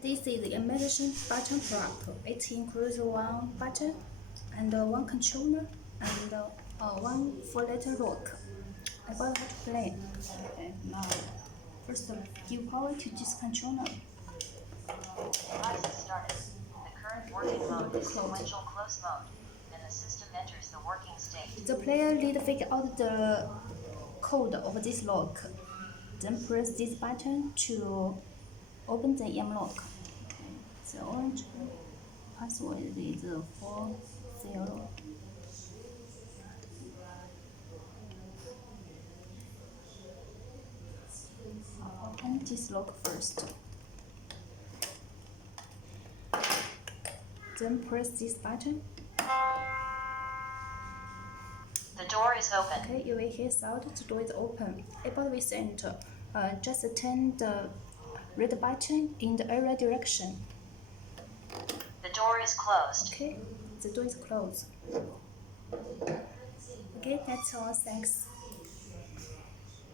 This is the emergency button product. It includes one button and one controller and one 4-letter lock. I got how to play. Okay, now first give power to this controller. Device is started. The current working mode is sequential close mode, and the system enters the working state. The player need to figure out the code of this lock. Then press this button to open the EM lock. Okay. The orange password is 40. Open this lock first. Then press this button. The door is open. Okay, you will hear sound. The door is open. About this enter. Just turn the red button in the area direction. The door is closed. Okay, the door is closed. Okay, that's all. Thanks.